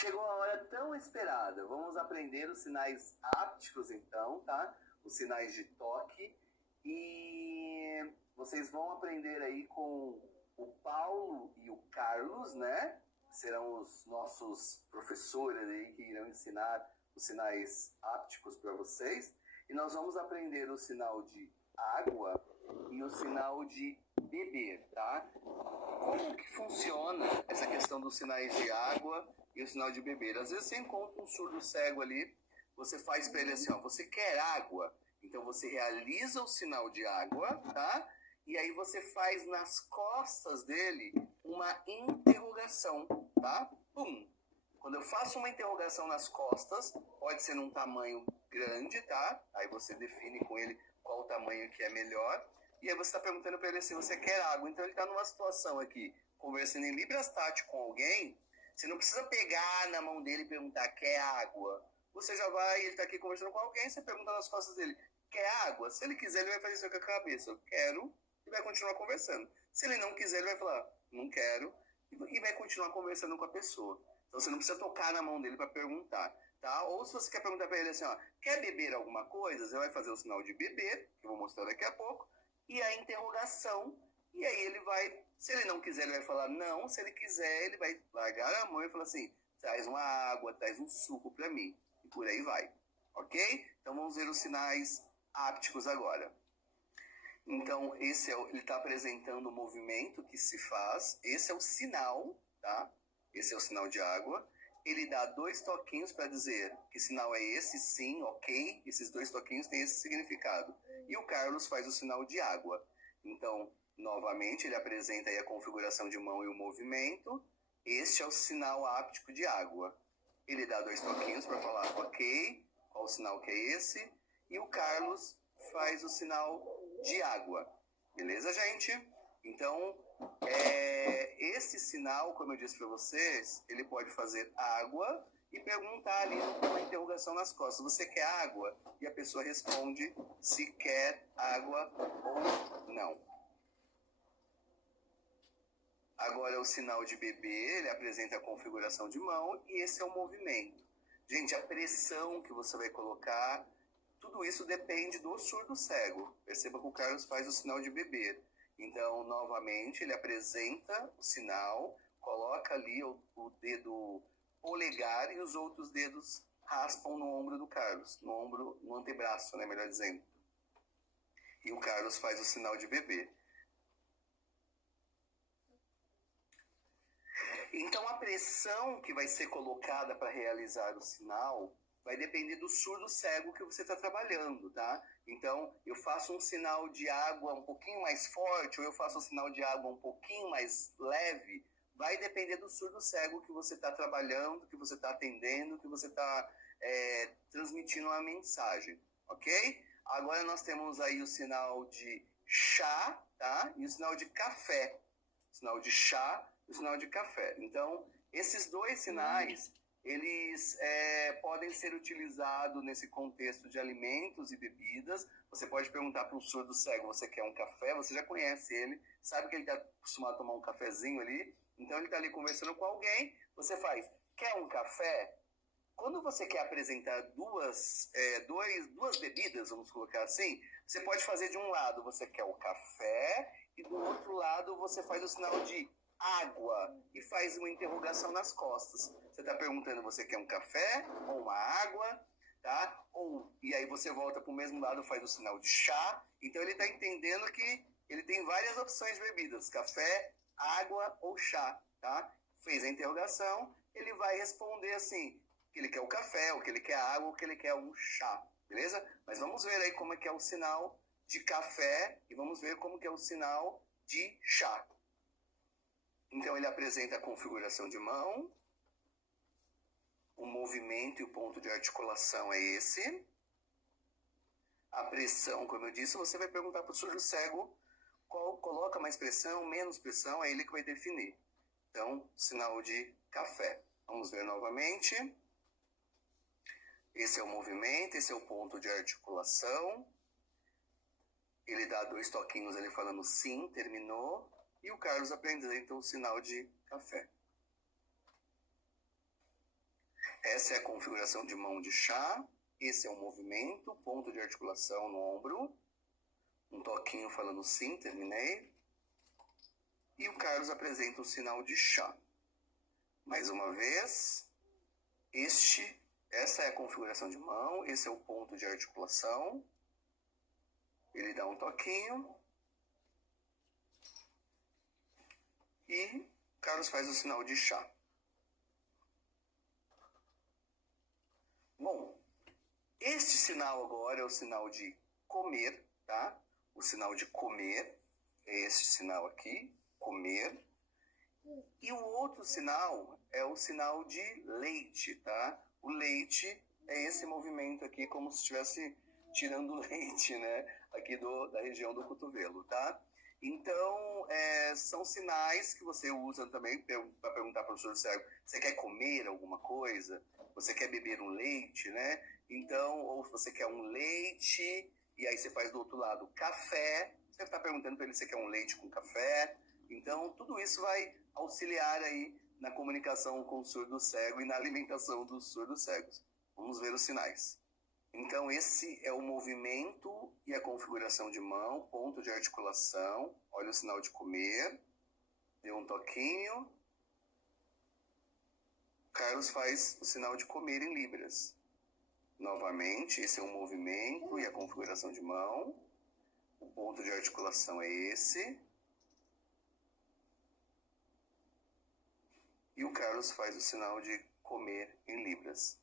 Chegou a hora tão esperada. Vamos aprender os sinais ápticos, então, tá? Os sinais de toque. E vocês vão aprender aí com o Paulo e o Carlos, né? Serão os nossos professores aí que irão ensinar os sinais ápticos para vocês. E nós vamos aprender o sinal de água e o sinal de beber, tá? Como que funciona essa questão dos sinais de água e o sinal de beber? Às vezes você encontra um surdo cego ali, você faz para ele assim, ó, você quer água? Então você realiza o sinal de água, tá? E aí você faz nas costas dele uma interrogação, tá? Pum! Quando eu faço uma interrogação nas costas, pode ser num tamanho grande, tá? Aí você define com ele qual o tamanho que é melhor. E aí você está perguntando para ele assim, você quer água? Então ele está numa situação aqui, conversando em Libras tátil com alguém, você não precisa pegar na mão dele e perguntar, quer água? Você já vai, ele está aqui conversando com alguém, você pergunta nas costas dele, quer água? Se ele quiser, ele vai fazer isso com a cabeça, eu quero, e vai continuar conversando. Se ele não quiser, ele vai falar, não quero, e vai continuar conversando com a pessoa. Então você não precisa tocar na mão dele para perguntar, tá? Ou se você quer perguntar para ele assim, ó, quer beber alguma coisa? Você vai fazer o sinal de beber, que eu vou mostrar daqui a pouco, e a interrogação, e aí ele vai, se ele não quiser, ele vai falar não, se ele quiser, ele vai largar a mão e falar assim, traz uma água, traz um suco para mim, e por aí vai, ok? Então vamos ver os sinais ápticos agora. Então esse ele está apresentando o movimento que se faz, esse é o sinal, tá? Esse é o sinal de água. Ele dá 2 toquinhos para dizer que sinal é esse, sim, ok. Esses 2 toquinhos têm esse significado. E o Carlos faz o sinal de água. Então, novamente, ele apresenta aí a configuração de mão e o movimento. Este é o sinal áptico de água. Ele dá 2 toquinhos para falar, ok, qual o sinal que é esse? E o Carlos faz o sinal de água. Beleza, gente? Então, esse sinal, como eu disse para vocês, ele pode fazer água e perguntar ali uma interrogação nas costas, você quer água? E a pessoa responde se quer água ou não. Agora o sinal de beber, ele apresenta a configuração de mão e esse é o movimento. Gente, a pressão que você vai colocar, tudo isso depende do surdo cego. Perceba que o Carlos faz o sinal de beber. Então, novamente, ele apresenta o sinal, coloca ali o dedo polegar e os outros dedos raspam no ombro do Carlos, no antebraço, né, melhor dizendo. E o Carlos faz o sinal de beber. Então, a pressão que vai ser colocada para realizar o sinal vai depender do surdo cego que você está trabalhando, tá? Então, eu faço um sinal de água um pouquinho mais forte ou eu faço um sinal de água um pouquinho mais leve, vai depender do surdo cego que você está trabalhando, que você está atendendo, que você está transmitindo uma mensagem, ok? Agora nós temos aí o sinal de chá, tá? E o sinal de café. O sinal de chá e o sinal de café. Então, esses 2 sinais eles podem ser utilizados nesse contexto de alimentos e bebidas. Você pode perguntar para um surdo cego, você quer um café? Você já conhece ele, sabe que ele está acostumado a tomar um cafezinho ali, então ele está ali conversando com alguém, você faz, quer um café? Quando você quer apresentar duas bebidas, vamos colocar assim, você pode fazer de um lado, você quer o café, e do outro lado você faz o sinal de água e faz uma interrogação nas costas. Você está perguntando, você quer um café ou uma água, tá? E aí você volta para o mesmo lado, faz o sinal de chá. Então ele está entendendo que ele tem várias opções de bebidas, café, água ou chá, tá? Fez a interrogação, ele vai responder assim, que ele quer o café, ou que ele quer a água, ou que ele quer um chá, beleza? Mas vamos ver aí como é que é o sinal de café e vamos ver como que é o sinal de chá. Então ele apresenta a configuração de mão, o movimento e o ponto de articulação é esse. A pressão, como eu disse, você vai perguntar para o surdo cego qual coloca mais pressão, menos pressão, é ele que vai definir. Então, sinal de café. Vamos ver novamente. Esse é o movimento, esse é o ponto de articulação. Ele dá 2 toquinhos ali falando sim, terminou. E o Carlos apresenta o sinal de café. Essa é a configuração de mão de chá. Esse é o movimento, ponto de articulação no ombro. Um toquinho falando sim, terminei. E o Carlos apresenta o sinal de chá. Mais uma vez, essa é a configuração de mão, esse é o ponto de articulação. Ele dá um toquinho. E Carlos faz o sinal de chá. Bom, este sinal agora é o sinal de comer, tá? O sinal de comer é este sinal aqui, comer. E o outro sinal é o sinal de leite, tá? O leite é esse movimento aqui, como se estivesse tirando leite, né? Aqui da região do cotovelo, tá? Então, são sinais que você usa também para perguntar para o professor cego, você quer comer alguma coisa? Você quer beber um leite, né? Então, ou você quer um leite, e aí você faz do outro lado café, você está perguntando para ele se quer um leite com café. Então, tudo isso vai auxiliar aí na comunicação com o surdo cego e na alimentação dos surdos cegos. Vamos ver os sinais. Então, esse é o movimento e a configuração de mão, ponto de articulação. Olha o sinal de comer. Deu um toquinho. Carlos faz o sinal de comer em libras. Novamente, esse é o movimento e a configuração de mão. O ponto de articulação é esse. E o Carlos faz o sinal de comer em libras.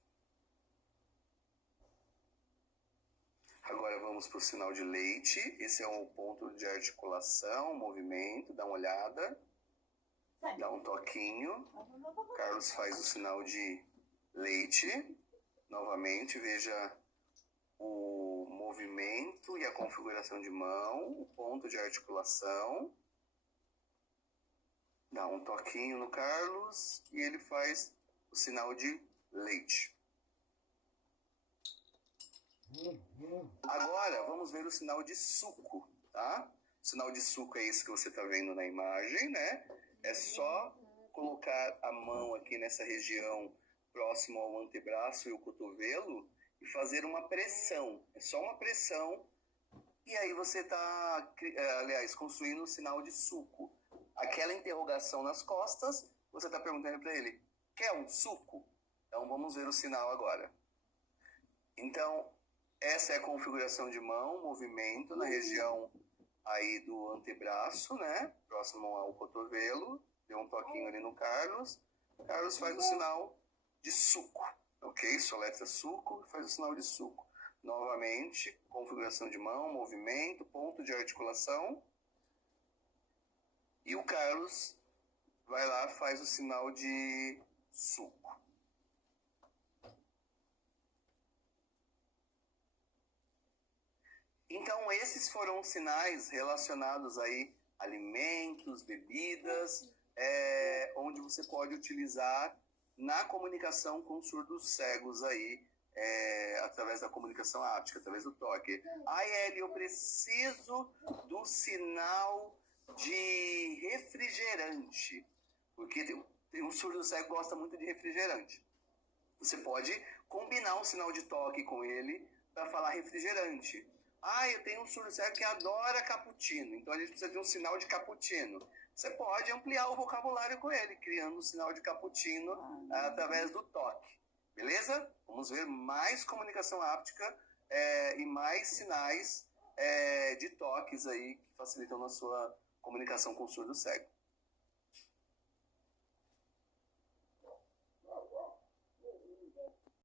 Agora vamos para o sinal de leite. Esse é o ponto de articulação, movimento, dá uma olhada. Dá um toquinho. Carlos faz o sinal de leite. Novamente, veja o movimento e a configuração de mão, o ponto de articulação. Dá um toquinho no Carlos e ele faz o sinal de leite. Agora, vamos ver o sinal de suco, tá? O sinal de suco é esse que você está vendo na imagem, né? É só colocar a mão aqui nessa região próximo ao antebraço e o cotovelo e fazer uma pressão. É só uma pressão e aí você está, aliás, construindo o sinal de suco. Aquela interrogação nas costas, você está perguntando para ele, quer um suco? Então, vamos ver o sinal agora. Então, essa é a configuração de mão, movimento na região aí do antebraço, né? Próximo ao cotovelo. Deu um toquinho ali no Carlos. Carlos faz o sinal de suco, ok? Soletra suco, faz o sinal de suco. Novamente, configuração de mão, movimento, ponto de articulação. E o Carlos vai lá, faz o sinal de suco. Então, esses foram sinais relacionados aí a alimentos, bebidas, onde você pode utilizar na comunicação com surdos cegos aí, através da comunicação áptica, através do toque. Eli, eu preciso do sinal de refrigerante, porque tem um surdo cego que gosta muito de refrigerante. Você pode combinar um sinal de toque com ele para falar refrigerante. Eu tenho um surdo cego que adora cappuccino, então a gente precisa de um sinal de cappuccino. Você pode ampliar o vocabulário com ele, criando um sinal de cappuccino através do toque. Beleza? Vamos ver mais comunicação áptica e mais sinais de toques aí que facilitam a sua comunicação com o surdo cego.